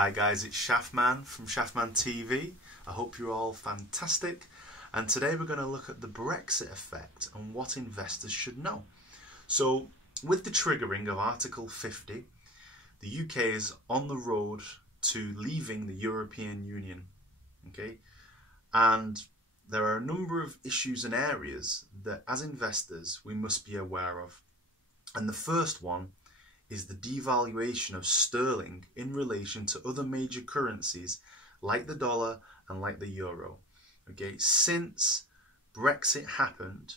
Hi guys, it's Shaftman from Shaftman TV. I hope you're all fantastic. And today we're going to look at the Brexit effect and what investors should know. So, with the triggering of Article 50, the UK is on the road to leaving the European Union. Okay? And there are a number of issues and areas that as investors we must be aware of. And the first one is the devaluation of sterling in relation to other major currencies like the dollar and like the euro. Okay, since Brexit happened,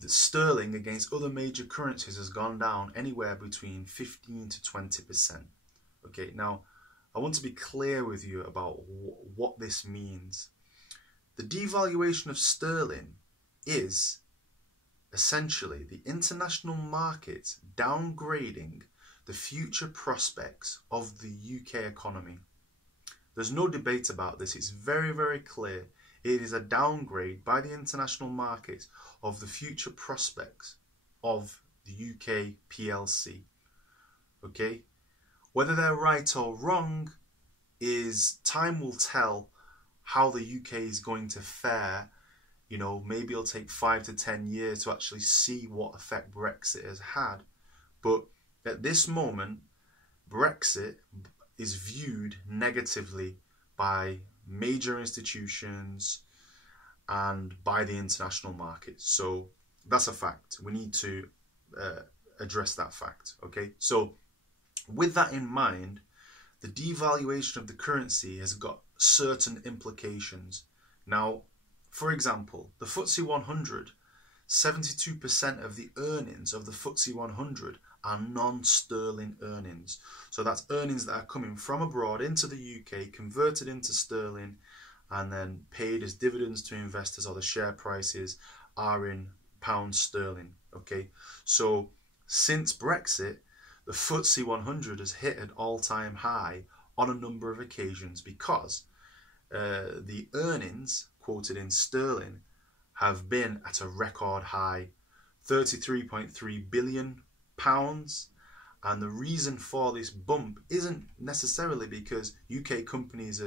the sterling against other major currencies has gone down anywhere between 15 to 20%. Okay, now I want to be clear with you about what this means. The devaluation of sterling is essentially the international markets downgrading the future prospects of the UK economy. There's no debate about this. It's very, very clear. It is a downgrade by the international markets of the future prospects of the UK PLC. Okay? Whether they're right or wrong is time will tell how the UK is going to fare. You know, maybe it'll take 5 to 10 years to actually see what effect Brexit has had. But at this moment, Brexit is viewed negatively by major institutions and by the international market. So that's a fact. We need to address that fact. Okay. So with that in mind, the devaluation of the currency has got certain implications. Now, for example, the FTSE 100, 72% of the earnings of the FTSE 100 are non-sterling earnings. So that's earnings that are coming from abroad into the UK, converted into sterling, and then paid as dividends to investors, or the share prices are in pounds sterling. Okay, so since Brexit, the FTSE 100 has hit an all-time high on a number of occasions because the earnings quoted in sterling have been at a record high, £33.3 billion. And the reason for this bump isn't necessarily because UK companies'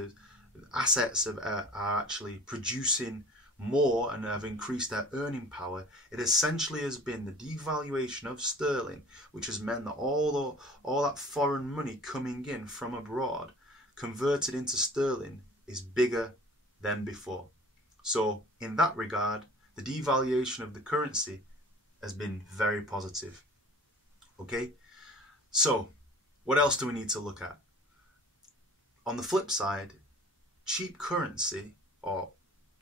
assets are actually producing more and have increased their earning power. It essentially has been the devaluation of sterling, which has meant that all that foreign money coming in from abroad converted into sterling is bigger than before. So in that regard, the devaluation of the currency has been very positive. Okay, so what else do we need to look at? On the flip side, cheap currency, or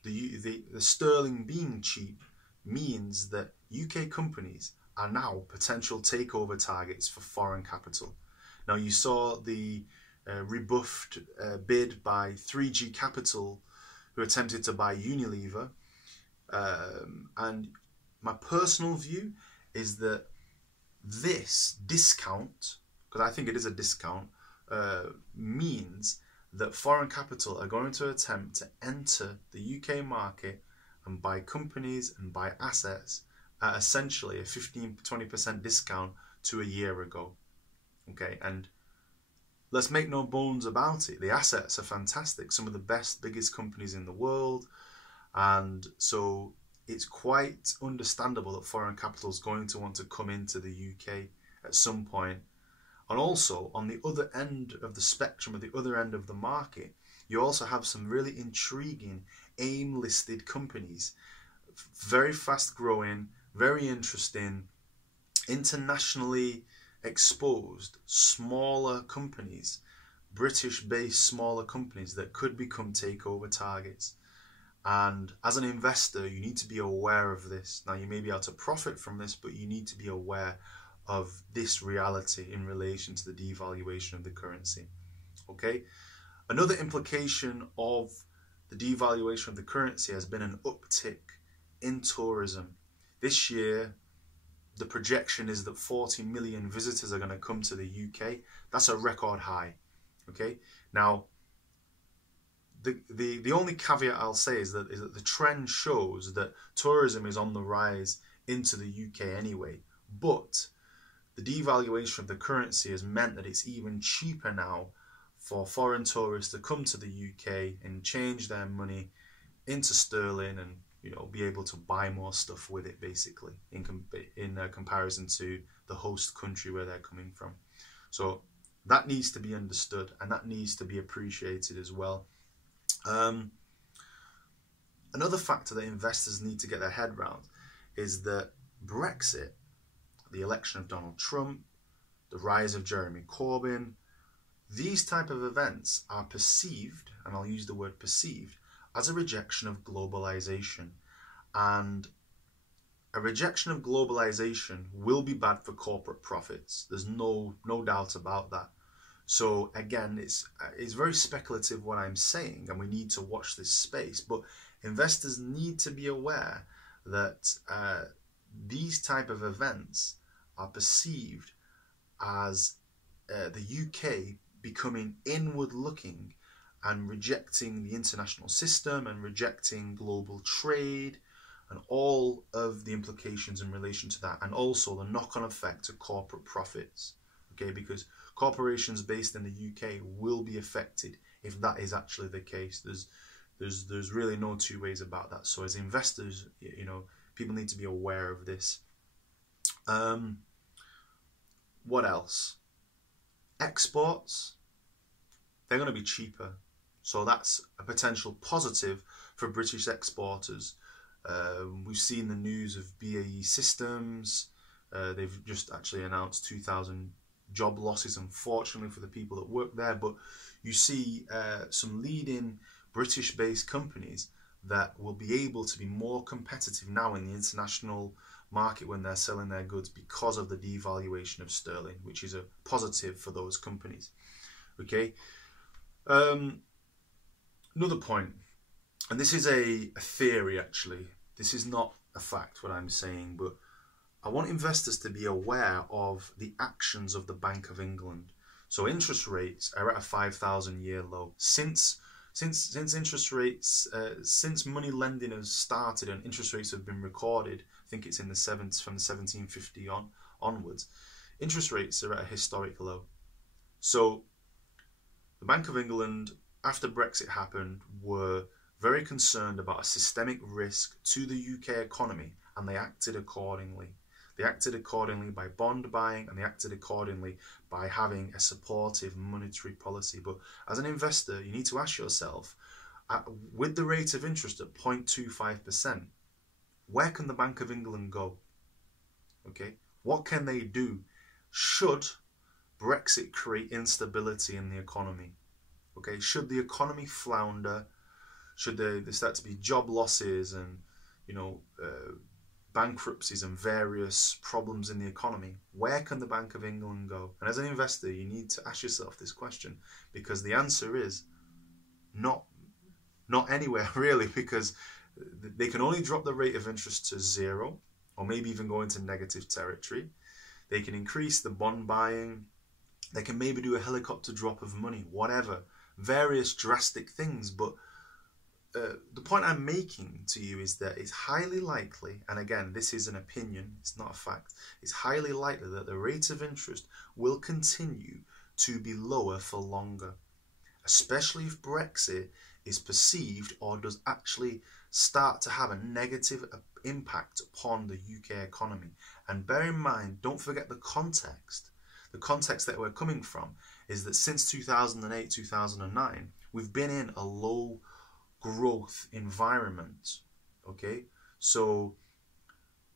the sterling being cheap, means that UK companies are now potential takeover targets for foreign capital. Now you saw the rebuffed bid by 3G Capital, who attempted to buy Unilever, and my personal view is that this discount, because I think it is a discount, means that foreign capital are going to attempt to enter the UK market and buy companies and buy assets at essentially a 15-20% discount to a year ago. Okay, and let's make no bones about it, the assets are fantastic, some of the best, biggest companies in the world, and so it's quite understandable that foreign capital is going to want to come into the UK at some point. And also, on the other end of the spectrum, at the other end of the market, you also have some really intriguing AIM-listed companies, very fast-growing, very interesting, internationally exposed, smaller companies, British-based smaller companies that could become takeover targets. And as an investor, you need to be aware of this. Now, you may be able to profit from this, but you need to be aware of this reality in relation to the devaluation of the currency. Okay? Another implication of the devaluation of the currency has been an uptick in tourism. This year, the projection is that 40 million visitors are going to come to the UK. That's a record high. Okay? Now, the only caveat I'll say is that the trend shows that tourism is on the rise into the UK anyway, but the devaluation of the currency has meant that it's even cheaper now for foreign tourists to come to the UK and change their money into sterling and, you know, be able to buy more stuff with it, basically, in comparison to the host country where they're coming from. So that needs to be understood, and that needs to be appreciated as well. Another factor that investors need to get their head around is that Brexit, the election of Donald Trump, the rise of Jeremy Corbyn, these type of events are perceived, and I'll use the word perceived, as a rejection of globalisation. And a rejection of globalisation will be bad for corporate profits. There's no doubt about that. So again, it's very speculative what I'm saying, and we need to watch this space. But investors need to be aware that these type of events are perceived as the UK becoming inward looking and rejecting the international system and rejecting global trade and all of the implications in relation to that, and also the knock-on effect to corporate profits. Okay, because corporations based in the UK will be affected if that is actually the case. There's really no two ways about that. So as investors, you know, people need to be aware of this. What else? Exports, they're going to be cheaper. So that's a potential positive for British exporters. We've seen the news of BAE Systems. They've just actually announced 2,000 job losses, unfortunately, for the people that work there. But you see some leading British-based companies that will be able to be more competitive now in the international market when they're selling their goods because of the devaluation of sterling, which is a positive for those companies. Okay. Another point, and this is a theory actually, this is not a fact what I'm saying, but I want investors to be aware of the actions of the Bank of England. So interest rates are at a 5,000-year low. Since interest rates, since money lending has started and interest rates have been recorded, I think it's in the from the 1750 onwards, interest rates are at a historic low. So the Bank of England, after Brexit happened, were very concerned about a systemic risk to the UK economy, and they acted accordingly. They acted accordingly by bond buying, and they acted accordingly by having a supportive monetary policy. But as an investor, you need to ask yourself, with the rate of interest at 0.25%, where can the Bank of England go? Okay, what can they do should Brexit create instability in the economy? Okay, should the economy flounder? Should there start to be job losses and, you know, bankruptcies and various problems in the economy? Where can the Bank of England go? And as an investor, you need to ask yourself this question, because the answer is not anywhere really, because they can only drop the rate of interest to 0, or maybe even go into negative territory. They can increase the bond buying. They can maybe do a helicopter drop of money, whatever, various drastic things. But the point I'm making to you is that it's highly likely, and again, this is an opinion, it's not a fact, it's highly likely that the rate of interest will continue to be lower for longer, especially if Brexit is perceived or does actually start to have a negative impact upon the UK economy. And bear in mind, don't forget the context. The context that we're coming from is that since 2008, 2009, we've been in a low growth environment. Okay, so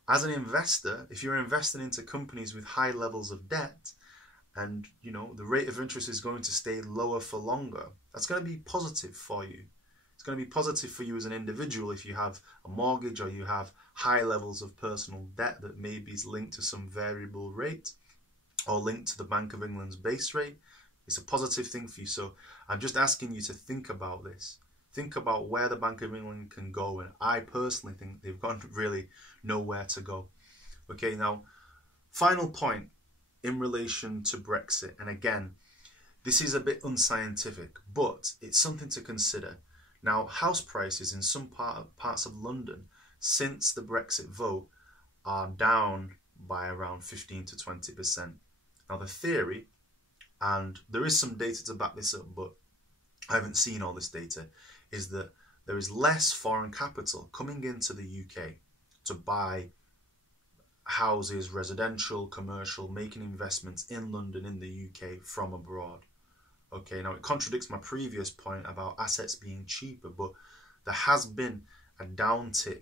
as an investor, if you're investing into companies with high levels of debt, and you know the rate of interest is going to stay lower for longer, that's going to be positive for you. It's going to be positive for you as an individual if you have a mortgage or you have high levels of personal debt that maybe is linked to some variable rate or linked to the Bank of England's base rate. It's a positive thing for you. So I'm just asking you to think about this. Think about where the Bank of England can go, and I personally think they've got really nowhere to go. Okay, now, final point in relation to Brexit, and again, this is a bit unscientific, but it's something to consider. Now, house prices in some parts of London since the Brexit vote are down by around 15 to 20%. Now, the theory and there is some data to back this up, but I haven't seen all this data, is that there is less foreign capital coming into the UK to buy houses, residential, commercial, making investments in London, in the UK, from abroad. Okay, now it contradicts my previous point about assets being cheaper, but there has been a downtick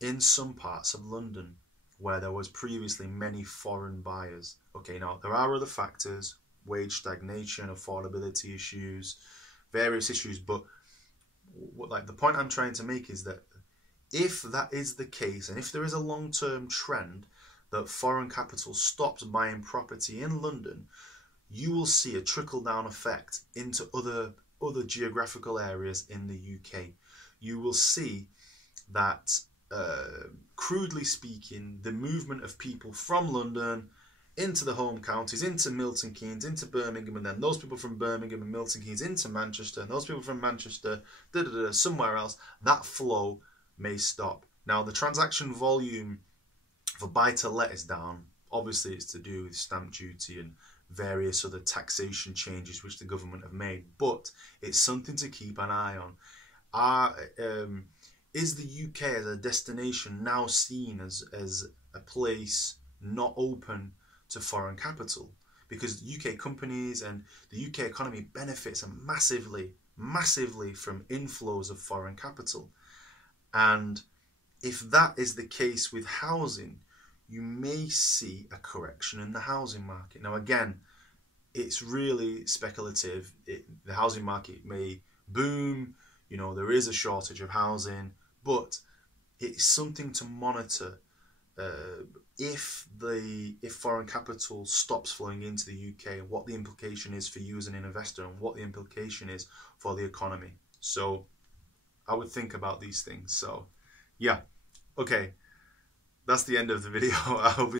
in some parts of London where there was previously many foreign buyers. Okay, now there are other factors, wage stagnation, affordability issues, various issues, but like the point I'm trying to make is that if that is the case, and if there is a long-term trend that foreign capital stops buying property in London, you will see a trickle-down effect into other geographical areas in the UK. You will see that, crudely speaking, the movement of people from London into the home counties, into Milton Keynes, into Birmingham, and then those people from Birmingham and Milton Keynes into Manchester, and those people from Manchester, somewhere else, that flow may stop. Now, the transaction volume for buy-to-let is down. Obviously, it's to do with stamp duty and various other taxation changes which the government have made, but it's something to keep an eye on. Is the UK as a destination now seen as a place not open to foreign capital? Because UK companies and the UK economy benefits massively from inflows of foreign capital. And if that is the case with housing, you may see a correction in the housing market. Now, again, it's really speculative. The housing market may boom, you know, there is a shortage of housing, but it's something to monitor. If foreign capital stops flowing into the UK, what the implication is for you as an investor and what the implication is for the economy. So I would think about these things. So yeah, okay, that's the end of the video. I hope